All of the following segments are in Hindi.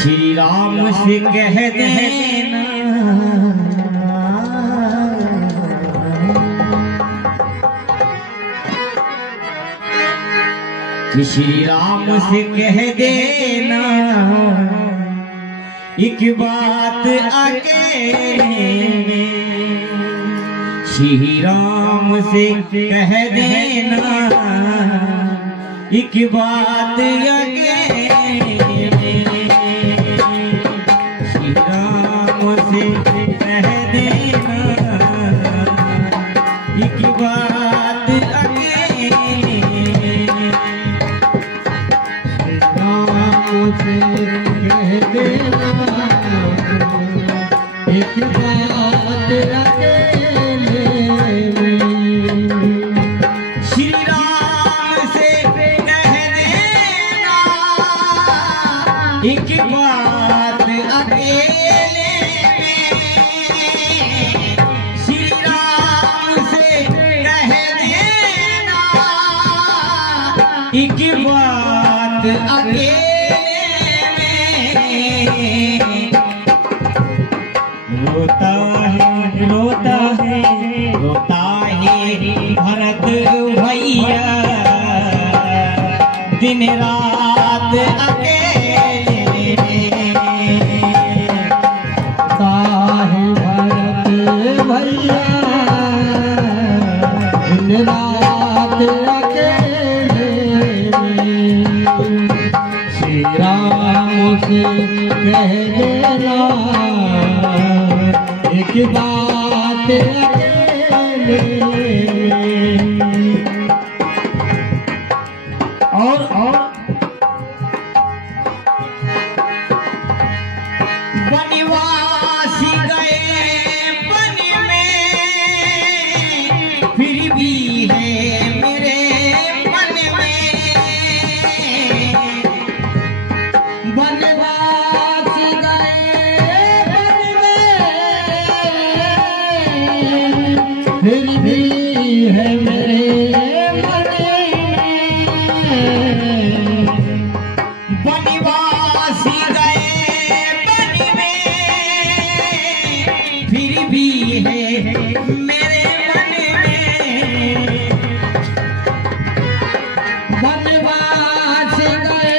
श्री राम से कह देना कि श्री राम से कह देना एक बात अकेले। श्री राम से कह देना एक बात अकेले। श्री राम से कह देना एक बात अकेले। से कह देना एक बात अकेले। श्री राम से कह देना एक बात अकेले। श्री राम से कह देना एक बात अकेले। रोता है भरत भैया दिन रात अकेले। रोता है भरत भैया दिन रात अकेले। श्री राम से कह देना एक बात अकेले। और वनवासी गए वन में फिर भी है मेरे मन में। वनवासी गए फिर भी है मेरे मन में। वनवासी गए वन में फिर भी है मेरे मन में। वनवासी गए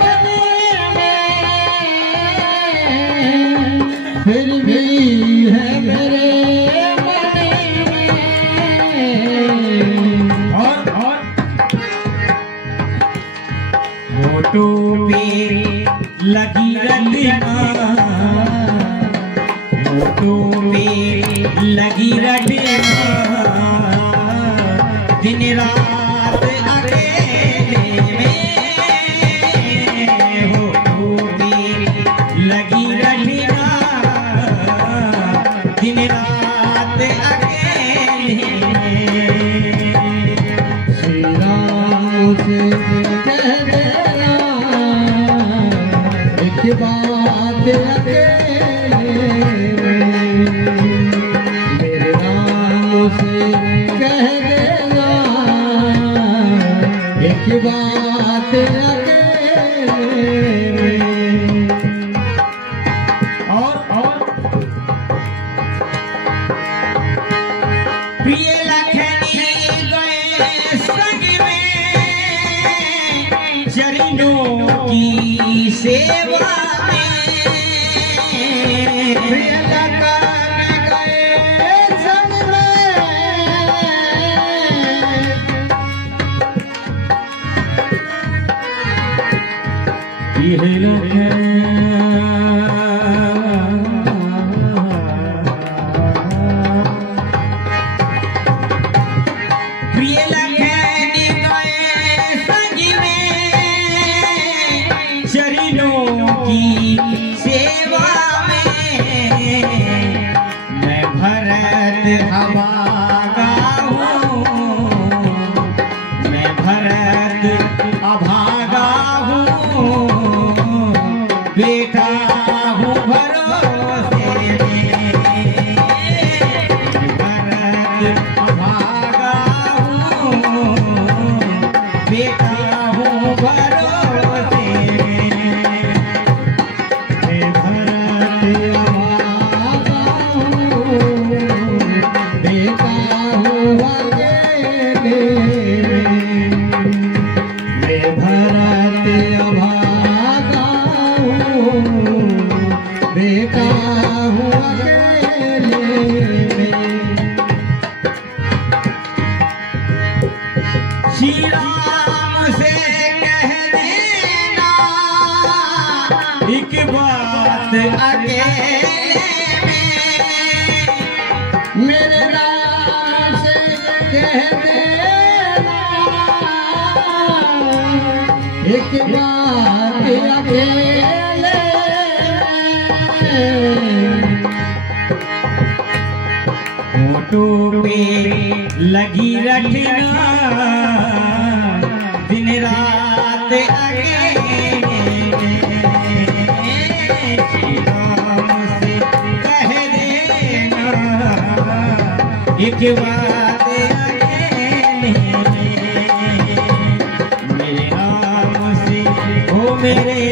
वन में फिर भी है मेरे फोटो पे लगी रटना। फोटो पे लगी रटना दिन रात अकेले में। फोटो पे लगी रटना दिन रात अकेले। श्री राम से कह देना एक बात अकेले। मेरे राम से कह देना एक बात अकेले। और प्रिय लखनी गए संग में चरणों की सेवा में। प्रिय लखनी गए संग में प्रिय लखनी गए संग में चरणों की सेवा में। मैं भरत अभागा हूँ, मैं भरत अभागा कह देना एक बात अकेले होठों पे लगी रखना दिन रात अकेले श्री राम से कह देना एक बात अकेले मेरे राम से ओ मेरे